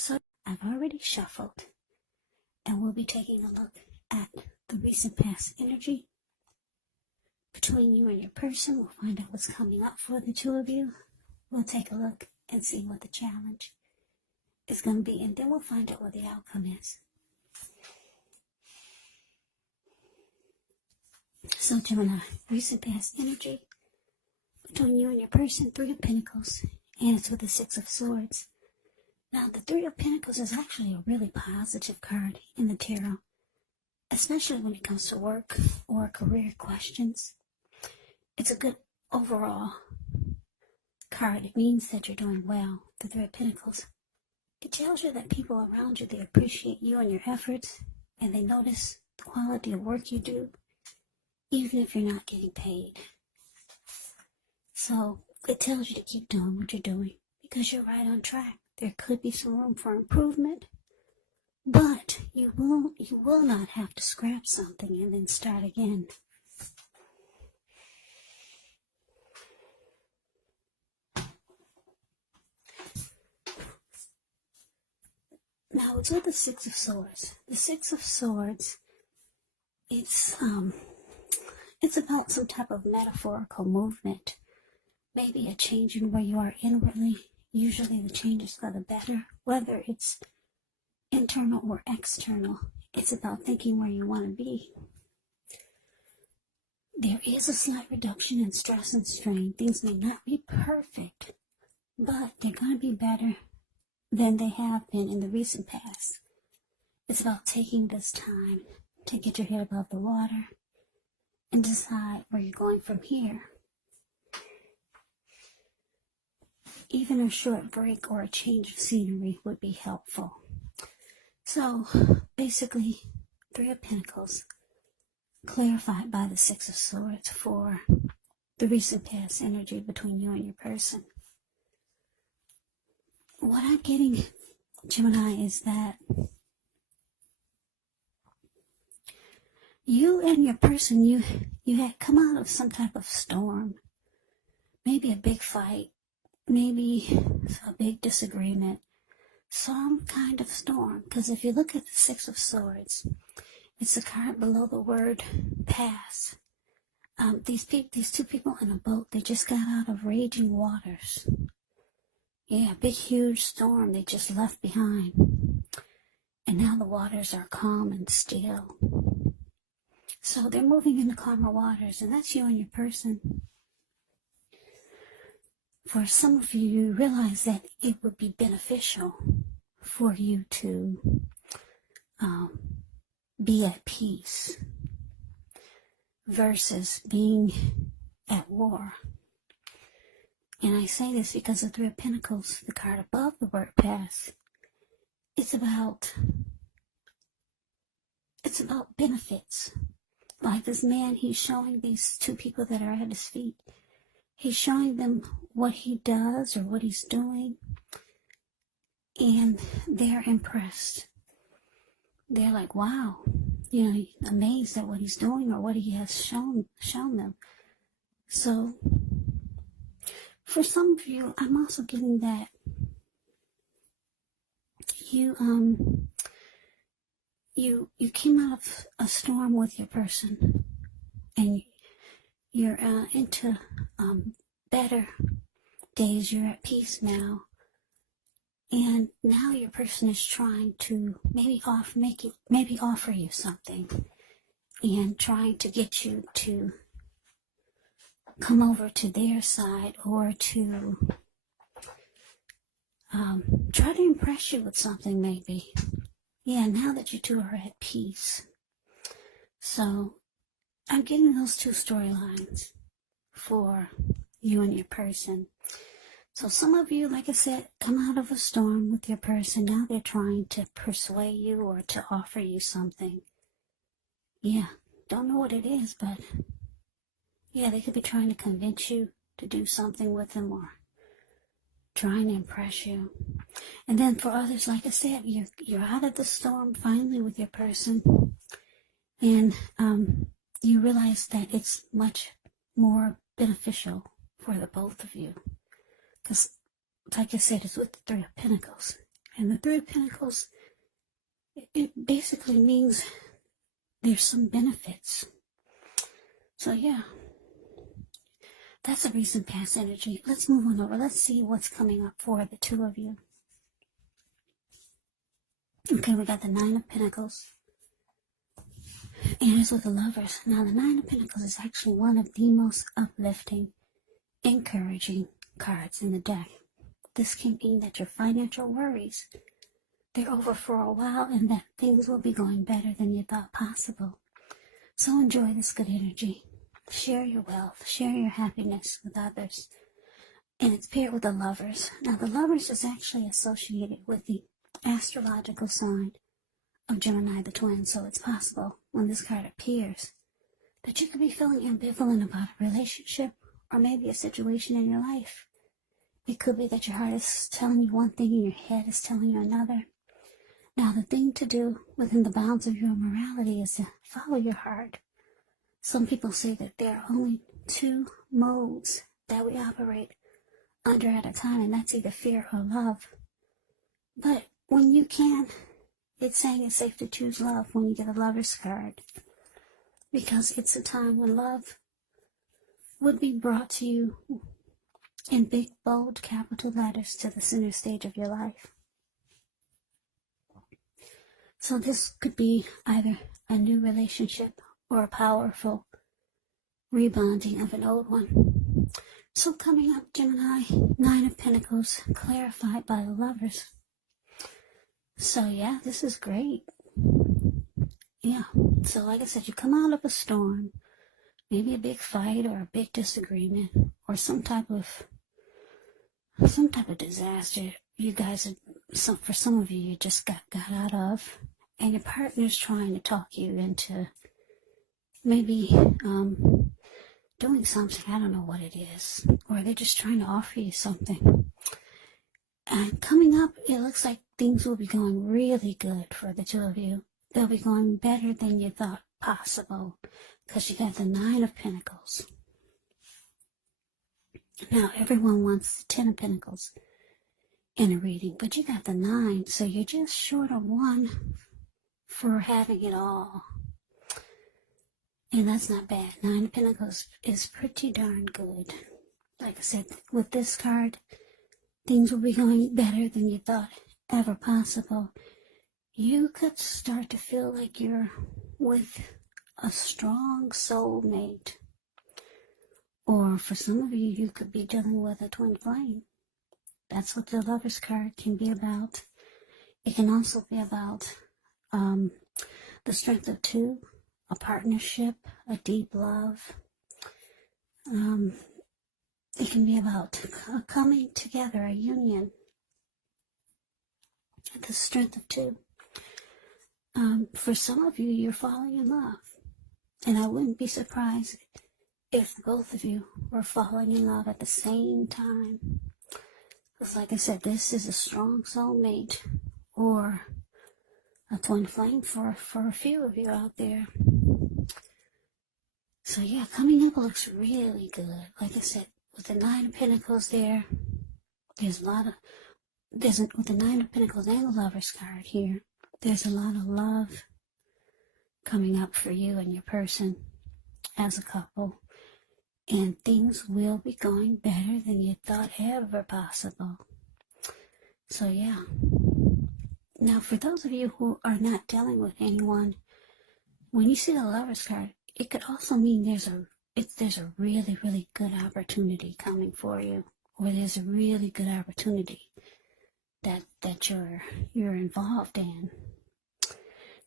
So I've already shuffled, and we'll be taking a look at the recent past energy between you and your person. We'll find out what's coming up for the two of you. We'll take a look and see what the challenge is going to be, and then we'll find out what the outcome is. So Gemini, recent past energy between you and your person, Three of Pentacles, and it's with the Six of Swords. Now, the Three of Pentacles is actually a really positive card in the tarot, especially when it comes to work or career questions. It's a good overall card. It means that you're doing well. The Three of Pentacles. It tells you that people around you, they appreciate you and your efforts, and they notice the quality of work you do, even if you're not getting paid. So it tells you to keep doing what you're doing because you're right on track. There could be some room for improvement, but you will not have to scrap something and then start again. Now it's with the Six of Swords. The Six of Swords, it's about some type of metaphorical movement. Maybe a change in where you are inwardly. Usually the change is for the better, whether it's internal or external. It's about thinking where you want to be. There is a slight reduction in stress and strain. Things may not be perfect, but they're going to be better than they have been in the recent past. It's about taking this time to get your head above the water and decide where you're going from here. Even a short break or a change of scenery would be helpful. So, basically, Three of Pentacles clarified by the Six of Swords for the recent past energy between you and your person. What I'm getting, Gemini, is that you and your person, you had come out of some type of storm. Maybe a big fight. Maybe a big disagreement. Some kind of storm. Because if you look at the Six of Swords, it's the card below the word pass. These two people in a boat, they just got out of raging waters. Yeah, big huge storm they just left behind. And now the waters are calm and still. So they're moving into calmer waters, and that's you and your person. For some of you, you realize that it would be beneficial for you to be at peace versus being at war. And I say this because the Three of Pentacles, the card above the word pass, it's about benefits. Like this man, he's showing these two people that are at his feet, he's showing them what he does or what he's doing, and they're impressed. They're like, wow, amazed at what he's doing or what he has shown them. So for some of you, I'm also getting that you came out of a storm with your person, and you're into better days. You're at peace now, and now your person is trying to maybe offer you something, and trying to get you to come over to their side, or to try to impress you with something, maybe. Yeah, now that you two are at peace. So I'm getting those two storylines for you and your person. So some of you, like I said, come out of a storm with your person. Now they're trying to persuade you or to offer you something. Yeah, don't know what it is, but yeah, they could be trying to convince you to do something with them or trying to impress you. And then for others, like I said, you're out of the storm finally with your person, and you realize that it's much more beneficial for the both of you. Because, like I said, it's with the Three of Pentacles. And the Three of Pentacles, it basically means there's some benefits. So yeah, that's a recent past energy. Let's move on over. Let's see what's coming up for the two of you. Okay, we got the Nine of Pentacles. And it's with the Lovers. Now, the Nine of Pentacles is actually one of the most uplifting, encouraging cards in the deck. This can mean that your financial worries, they're over for a while, and that things will be going better than you thought possible. So enjoy this good energy. Share your wealth, share your happiness with others. And it's paired with the Lovers. Now, the Lovers is actually associated with the astrological sign of Gemini, the twin. So it's possible when this card appears that you could be feeling ambivalent about a relationship or maybe a situation in your life. It could be that your heart is telling you one thing and your head is telling you another. Now, the thing to do within the bounds of your morality is to follow your heart. Some people say that there are only two modes that we operate under at a time, and that's either fear or love. But when you can, it's saying it's safe to choose love when you get a Lover's card, because it's a time when love would be brought to you in big, bold, capital letters to the center stage of your life. So this could be either a new relationship or a powerful rebonding of an old one. So coming up, Gemini, Nine of Pentacles, clarified by the Lovers. So yeah, this is great. Yeah, so like I said, you come out of a storm, maybe a big fight or a big disagreement or some type of disaster. You guys, for some of you just got out of, and your partner's trying to talk you into maybe doing something. I don't know what it is, or they're just trying to offer you something. And coming up, it looks like things will be going really good for the two of you. They'll be going better than you thought possible, because you got the Nine of Pentacles. Now, everyone wants the Ten of Pentacles in a reading, but you got the Nine, so you're just short of one for having it all. And that's not bad. Nine of Pentacles is pretty darn good. Like I said, with this card, things will be going better than you thought ever possible. You could start to feel like you're with a strong soulmate. Or for some of you, you could be dealing with a twin flame. That's what the Lover's card can be about. It can also be about the strength of two, a partnership, a deep love. It can be about a coming together, a union. The strength of two. For some of you, you're falling in love. And I wouldn't be surprised if both of you were falling in love at the same time. Because like I said, this is a strong soulmate or a twin flame for a few of you out there. So yeah, coming up looks really good. Like I said, with the Nine of Pentacles there, with the Nine of Pentacles and the Lover's card here, there's a lot of love coming up for you and your person as a couple. And things will be going better than you thought ever possible. So yeah. Now for those of you who are not dealing with anyone, when you see the Lover's card, it could also mean there's a really, really good opportunity coming for you. Or there's a really good opportunity that you're involved in.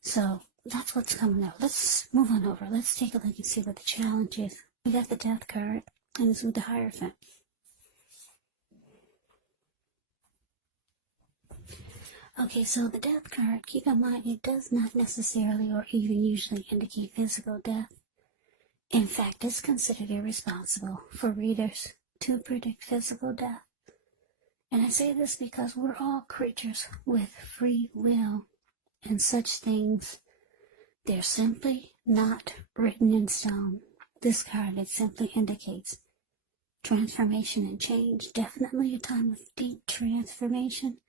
So that's what's coming up. Let's move on over. Let's take a look and see what the challenge is. We got the Death card, and it's with the Hierophant. Okay, so the Death card, keep in mind, it does not necessarily or even usually indicate physical death. In fact, it's considered irresponsible for readers to predict physical death. And I say this because we're all creatures with free will, and such things, they're simply not written in stone. This card, it simply indicates transformation and change. Definitely a time of deep transformation,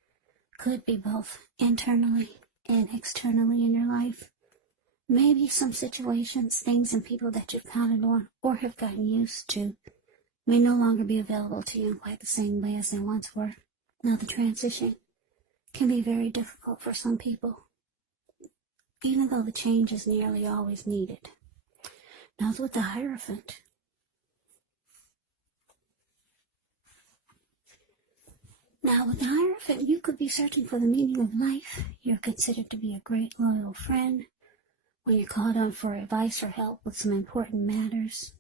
Could be both internally and externally in your life. Maybe some situations, things, and people that you've counted on or have gotten used to may no longer be available to you in quite the same way as they once were. Now, the transition can be very difficult for some people, even though the change is nearly always needed. Now, with the Hierophant, you could be searching for the meaning of life. You're considered to be a great loyal friend when you're called on for advice or help with some important matters.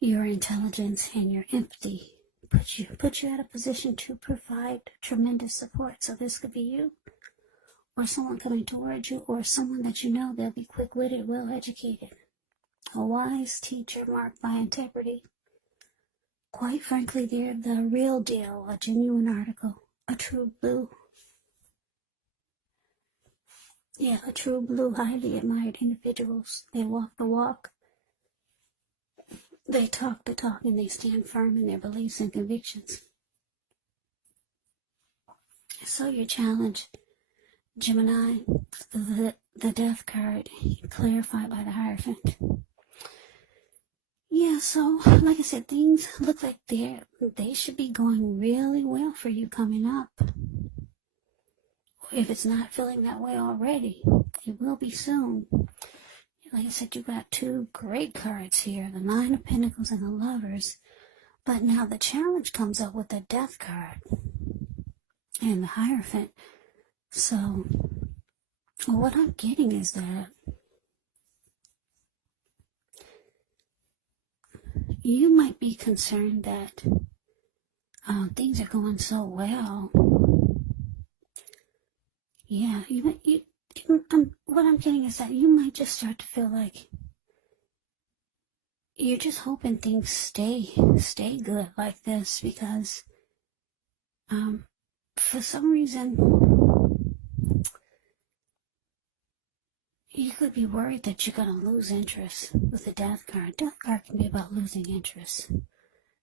Your intelligence and your empathy put you at a position to provide tremendous support. So this could be you, or someone coming towards you, or someone that you know. They'll be quick-witted, well-educated, a wise teacher marked by integrity. Quite frankly, they're the real deal, a genuine article, a true blue. Yeah, a true blue, highly admired individuals. They walk the walk, they talk the talk, and they stand firm in their beliefs and convictions. So your challenge, Gemini, the death card, clarified by the Hierophant. Yeah, so like I said, things look like they should be going really well for you coming up. If it's not feeling that way already, it will be soon. Like I said, you got two great cards here, the Nine of Pentacles and the Lovers. But now the challenge comes up with the Death card and the Hierophant. So what I'm getting is that you might be concerned that things are going so well. Yeah, what I'm getting is that you might just start to feel like you're just hoping things stay good like this, because for some reason you could be worried that you're going to lose interest with the Death card. Death card can be about losing interest.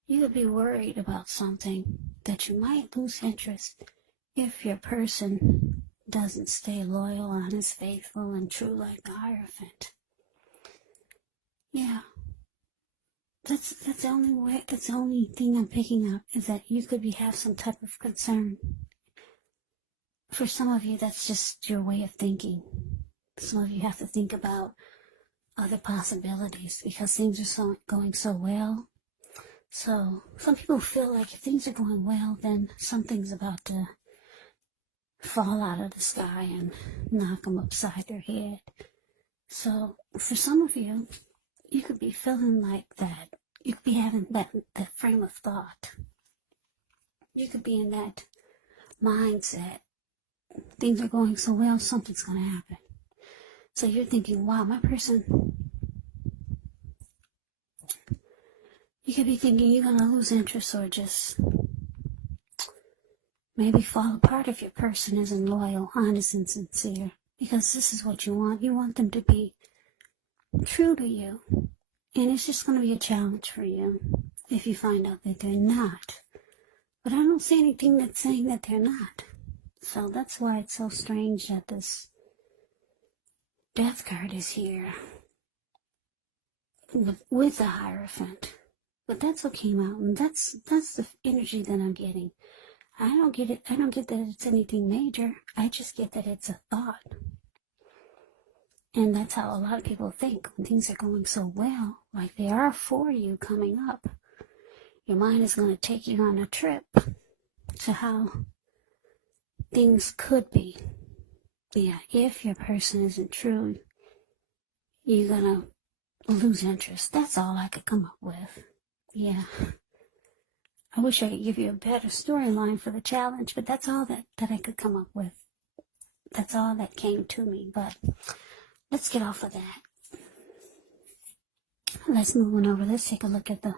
You could be worried about something that you might lose interest if your person doesn't stay loyal, honest, faithful, and true like the Hierophant. Yeah. That's the only way. That's the only thing I'm picking up, is that you could have some type of concern. For some of you, that's just your way of thinking. Some of you have to think about other possibilities because things are going so well. So some people feel like if things are going well, then something's about to fall out of the sky and knock them upside their head. So for some of you, you could be feeling like that. You could be having that frame of thought. You could be in that mindset. Things are going so well, something's going to happen. So you're thinking, wow, my person. You could be thinking you're going to lose interest or just maybe fall apart if your person isn't loyal, honest, and sincere. Because this is what you want. You want them to be true to you. And it's just going to be a challenge for you if you find out that they're not. But I don't see anything that's saying that they're not. So that's why it's so strange that this Death card is here with the Hierophant. But that's what came out, and that's the energy that I'm getting. I don't get it. I don't get that it's anything major. I just get that it's a thought. And that's how a lot of people think when things are going so well, like they are for you coming up. Your mind is going to take you on a trip to how things could be. Yeah, if your person isn't true, you're going to lose interest. That's all I could come up with. Yeah. I wish I could give you a better storyline for the challenge, but that's all that I could come up with. That's all that came to me, but let's get off of that. Let's move on over. Let's take a look at the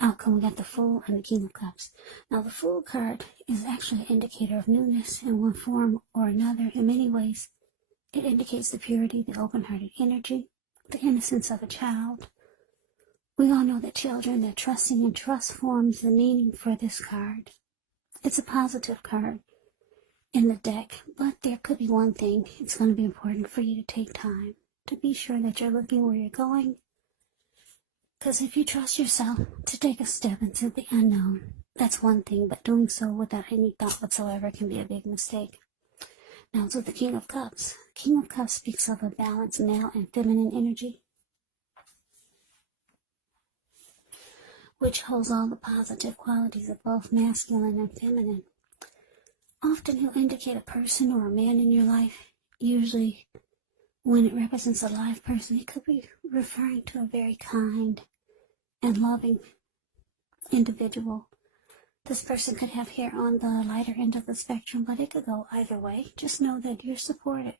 outcome. We got the Fool and the King of Cups. Now, the Fool card is actually an indicator of newness in one form or another. In many ways, it indicates the purity, the open-hearted energy, the innocence of a child. We all know that children, they're trusting, and trust forms the meaning for this card. It's a positive card. in the deck, but there could be one thing. It's going to be important for you to take time to be sure that you're looking where you're going. Because if you trust yourself to take a step into the unknown, that's one thing, but doing so without any thought whatsoever can be a big mistake. Now to the King of Cups. King of Cups speaks of a balanced male and feminine energy, which holds all the positive qualities of both masculine and feminine. Often he'll indicate a person or a man in your life. Usually when it represents a live person, it could be referring to a very kind and loving individual. This person could have hair on the lighter end of the spectrum, but it could go either way. Just know that you're supported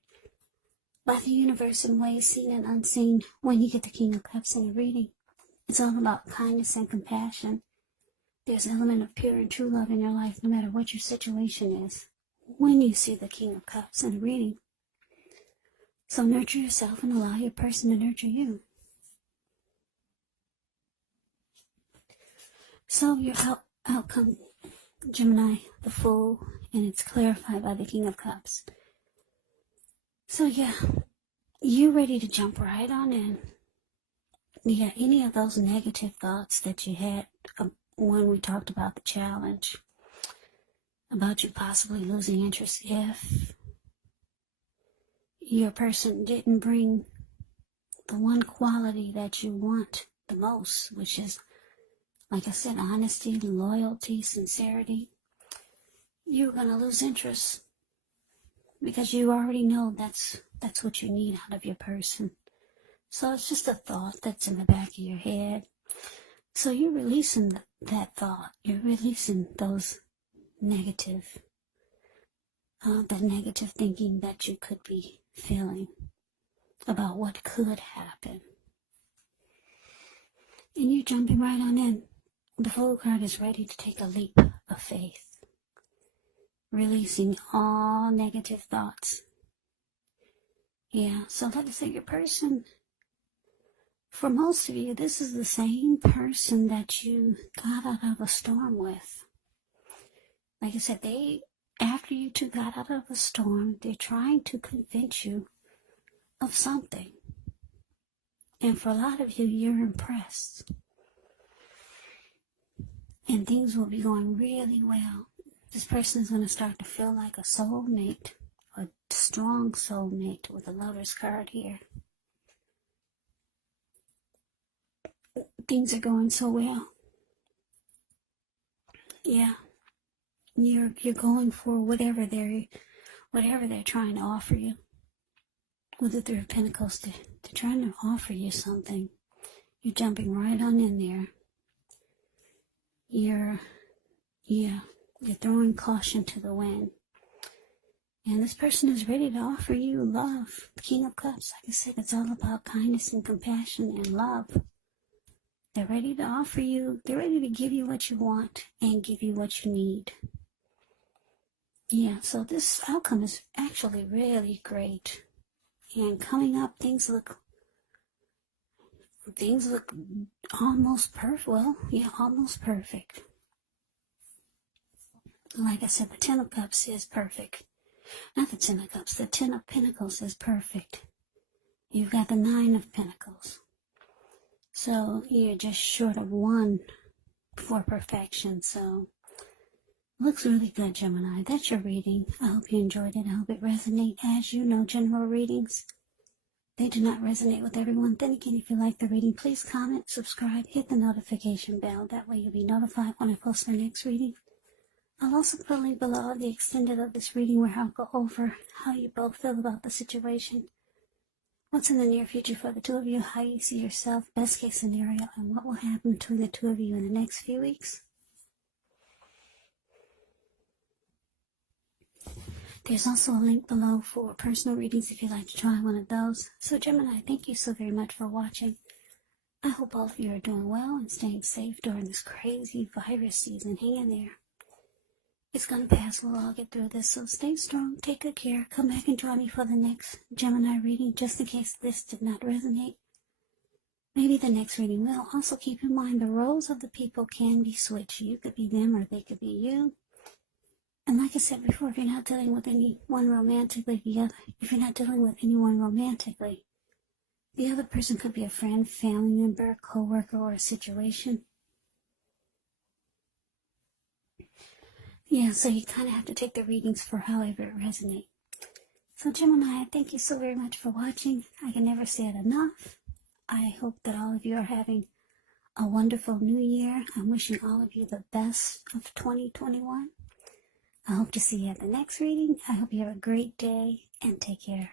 by the universe in ways seen and unseen when you get the King of Cups in a reading. It's all about kindness and compassion. There's an element of pure and true love in your life, no matter what your situation is, when you see the King of Cups in a reading. So nurture yourself and allow your person to nurture you. So your outcome, Gemini, the Fool, and it's clarified by the King of Cups. So yeah, you're ready to jump right on in. Yeah, any of those negative thoughts that you had when we talked about the challenge, about you possibly losing interest if your person didn't bring the one quality that you want the most, which is, like I said, honesty, loyalty, sincerity, you're going to lose interest because you already know that's what you need out of your person. So it's just a thought that's in the back of your head. So you're releasing that thought. You're releasing those negative, that negative thinking that you could be feeling about what could happen. And you're jumping right on in. The Fool card is ready to take a leap of faith, releasing all negative thoughts. Yeah, so like I said, your person, for most of you, this is the same person that you got out of a storm with. Like I said, after you two got out of a storm, they're trying to convince you of something. And for a lot of you, you're impressed. And things will be going really well. This person is going to start to feel like a soulmate, a strong soulmate with a Lover's card here. Things are going so well. Yeah. You're going for whatever they're trying to offer you. With the Three of Pentacles, they're trying to offer you something. You're jumping right on in there. You're throwing caution to the wind. And this person is ready to offer you love. The King of Cups, like I said, it's all about kindness and compassion and love. They're ready to offer you, they're ready to give you what you want and give you what you need. Yeah, so this outcome is actually really great. And coming up, things look almost perfect. Well, yeah, almost perfect. Like I said, the Ten of Cups is perfect. Not the Ten of Cups, the Ten of Pentacles is perfect. You've got the Nine of Pentacles. So you're just short of one for perfection. So looks really good, Gemini. That's your reading. I hope you enjoyed it. I hope it resonated. As you know, general readings, they do not resonate with everyone. Then again, if you like the reading, please comment, subscribe, hit the notification bell. That way you'll be notified when I post my next reading. I'll also put a link below of the extended of this reading where I'll go over how you both feel about the situation. What's in the near future for the two of you, how you see yourself, best case scenario, and what will happen between the two of you in the next few weeks. There's also a link below for personal readings if you'd like to try one of those. So Gemini, thank you so very much for watching. I hope all of you are doing well and staying safe during this crazy virus season. Hang in there. It's going to pass. We'll all get through this. So stay strong. Take good care. Come back and join me for the next Gemini reading, just in case this did not resonate. Maybe the next reading will. Also keep in mind the roles of the people can be switched. You could be them or they could be you. And like I said before, if you're not dealing with anyone romantically, if you're not dealing with anyone romantically, the other person could be a friend, family member, co-worker, or a situation. Yeah, so you kind of have to take the readings for however it resonates. So Gemini, thank you so very much for watching. I can never say it enough. I hope that all of you are having a wonderful new year. I'm wishing all of you the best of 2021. I hope to see you at the next reading. I hope you have a great day and take care.